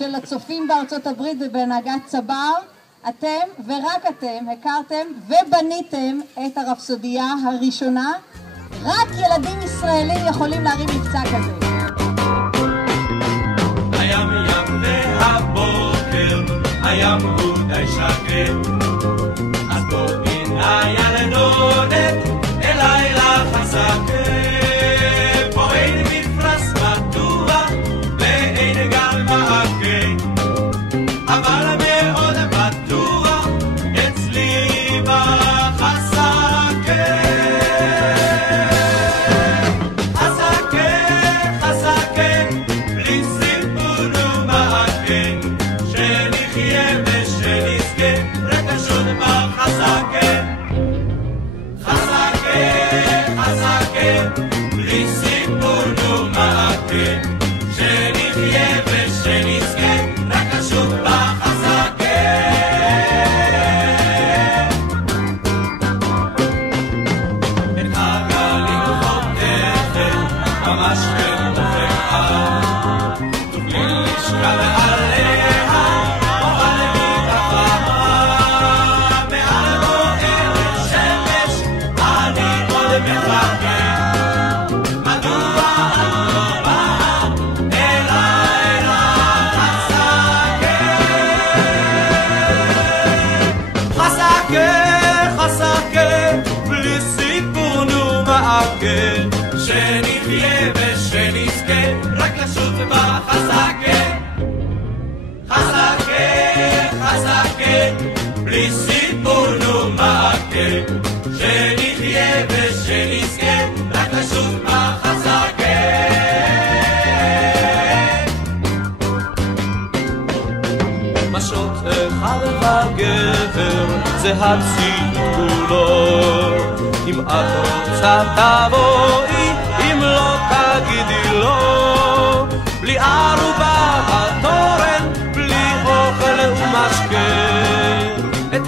של הצופים בארצות הברית ובהנהגת צבר, אתם ורק אתם הכרתם ובניתם את הרפסודיה הראשונה. רק ילדים ישראלים יכולים להרים מבצע כזה. הים ים והבוקר, הים הוא די שקט, אז בואי נא ילדונת אליי לחזק. פה אין מפרש בטוח ואין גל מעקה, אבל מאוד בטוח אצלי בחזקה. חזקה, חזקה, בלי סיפור ומעקה, שנחיה ושנזכה רק פשוט בחזקה. חזקה, חזקה, בלי סיפור ומעקה, שנחיה ושנזכה רק פשוט בחזקה. את הגלים חותכת ממש כמופעה, תוכלי לשכב עליה או על מתחתיה. מעל בוערת שמש אני עוד מחכה, מדוע את לא באה אליי לחזקה? חזקה, חזקה, בלי סיפור ומעקה, שנחיה ושנזכה רק לשוט בחזקה. חזקה, חזקה, בלי סיפור ומעקה, שנחיה ושנזכה רק לשוט בחזקה. משות אחד וגבר זה הציד כולו, אם את רוצה תבואי, אם לא תגידי לא. בלי ערובה בתורן, בלי אוכל ומשקה, את